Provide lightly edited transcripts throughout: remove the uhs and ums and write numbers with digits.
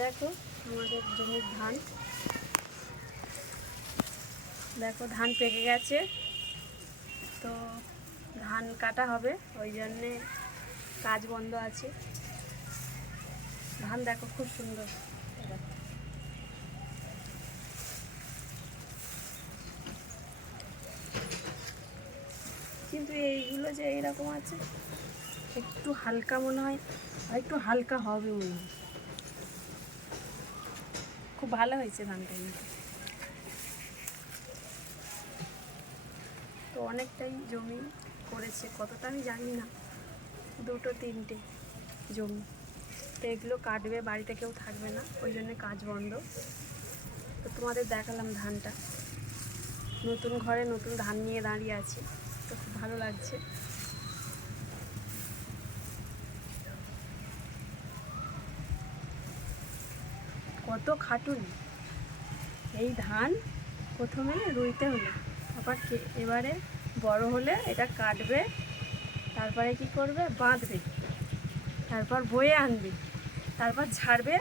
দেখো আমাদের জমির ধান, দেখো ধান পেকে গেছে, তো ধান কাটা হবে, ওই জন্যে কাজ বন্ধ আছে। ধান দেখো খুব সুন্দর, কিন্তু এইগুলো যে এইরকম আছে, একটু হালকা মনে হয়, আর একটু হালকা হবে মনে হয়। খুব ভালো হয়েছে ধানটা কিন্তু। তো অনেকটাই জমি করেছে, কতটা আমি জানি না, 2-3টে জমি। তো এগুলো কাটবে, বাড়িতে কেউ থাকবে না, ওই জন্য কাজ বন্ধ। তো তোমাদের দেখালাম ধানটা, নতুন ঘরে নতুন ধান নিয়ে দাঁড়িয়ে আছি, তো খুব ভালো লাগছে। কত খাটুনি, এই ধান প্রথমে রুইতে হলো, আবার এবারে বড় হলে এটা কাটবে, তারপরে কি করবে, বাঁধবে, তারপর বয়ে আনবে, তারপর ঝাড়বে,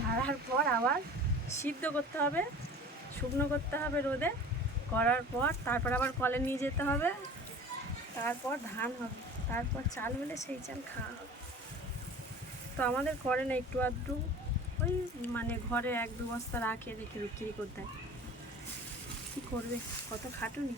ঝাড়ার পর আবার সিদ্ধ করতে হবে, শুকনো করতে হবে রোদে, করার পর তারপর আবার কলে নিয়ে যেতে হবে, তারপর ধান হবে, তারপর চাল হলে সেই চাল খাওয়া হবে। তো আমাদের করে না, একটু আধটু ওই মানে ঘরে 1-2 বস্তা রাখে, রেখে বিক্রি করতে হয়। কী করবে, কত খাটুনি।